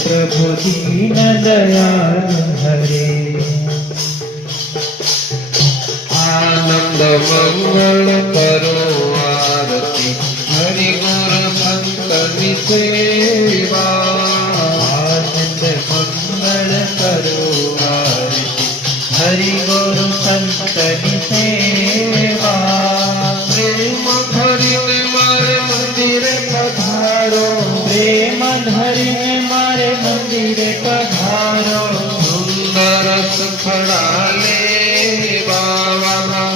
प्रभु दीन दयाल हरे। आनंद मंगल करो आरती हरि गुरु संतनि सेवा। आनंद मंगल करो आरती हरि गुरु संतनि सेवा। प्रेम भरिने मारे मंदिरे पधारो, प्रेम धरिने मारे मंदिरे पधारो। सुंदर सुखड़ा लेवा,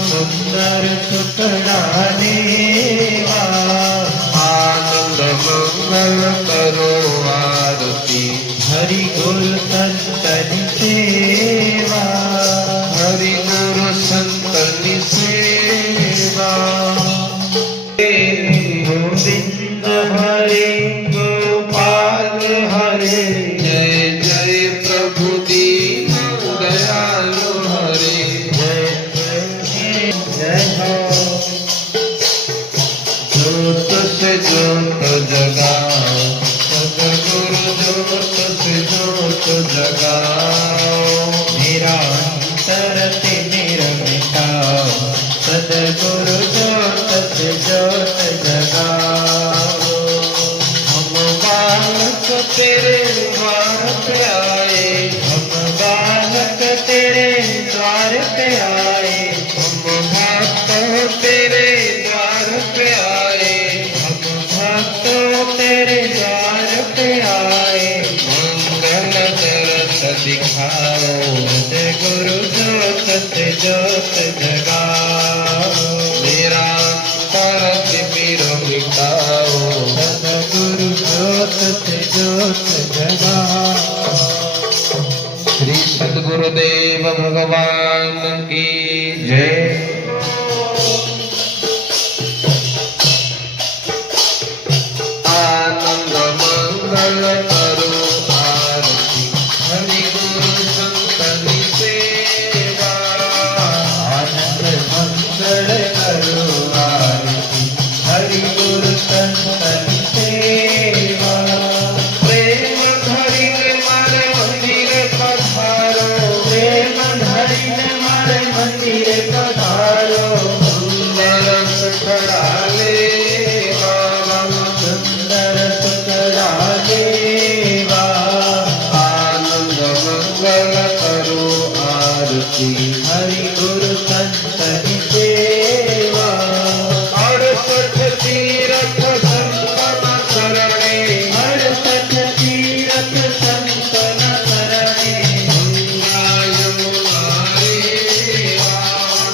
सुंदर सुखड़ा लेवा। आनंद मंगल करो आरती हरि गुरु संतनि सेवा। हरि गुरु संतनि सेवा। गोविंद हरे गोपाल हरे। जय जय प्रभु दीन दयालु हरे। जय जय हो। ज्योत से ज्योत जगाओ, सद्गुरु ज्योत से ज्योत जगाओ। मेरा अंतर ते निर्मिताओ, सद्गुरु ज्योत से ज्योत जगाओ। हम बालक तेरे द्वार पे आए, हम बालक तेरे द्वार पे आए। हम भक्त तेरे द्वार पे आए। हम भक्तों तेरे द्वार पे आए। मंगल दरस दिखाओ, सद्गुरु ज्योत से ज्योत जगाओ। मेरा अंतर तिमिर मिटाओ। सद्गुरु ज्योत से ज्योत जगाओ। श्री सद्गुरुदेव भगवान की जय। आनंद मंगल करो आरती हरि गुरु संतनि सेवा। आनंद मंगल करो आरती हरि गुरु संतनि सेवा। प्रेम धरिने मारे मंदिरे पधारो, प्रेम धरिने मारे मंदिरे पधारो। सुंदर सुखड़ा लेवा, सुंदर सुखड़ा लेवा। आनंद मंगल करो आरती हरि गुरु संतनि सेवा। 68 तीरथ संतन शरणे, 68 तीरथ संतन शरणे। गंगा यमुना रेवा,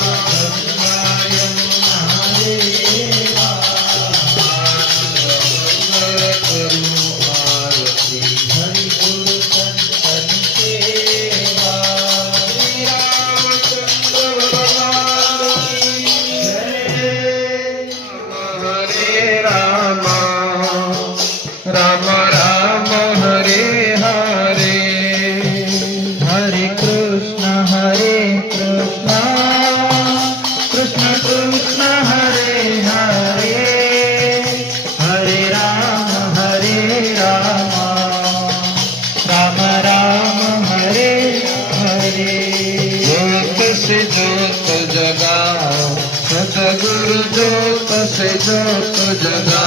गंगा यमुना रेवा। मंगल करो आरती हरि गुरु संतनि सेवा। श्री रामचंद्र भगवान की जय। हरे राम, राम राम हरे हरे। हरे कृष्ण कृष्ण कृष्ण हरे हरे। हरे राम राम राम हरे हरे। ज्योत से ज्योत जगाओ, सद्गुरु ज्योत से ज्योत जगाओ।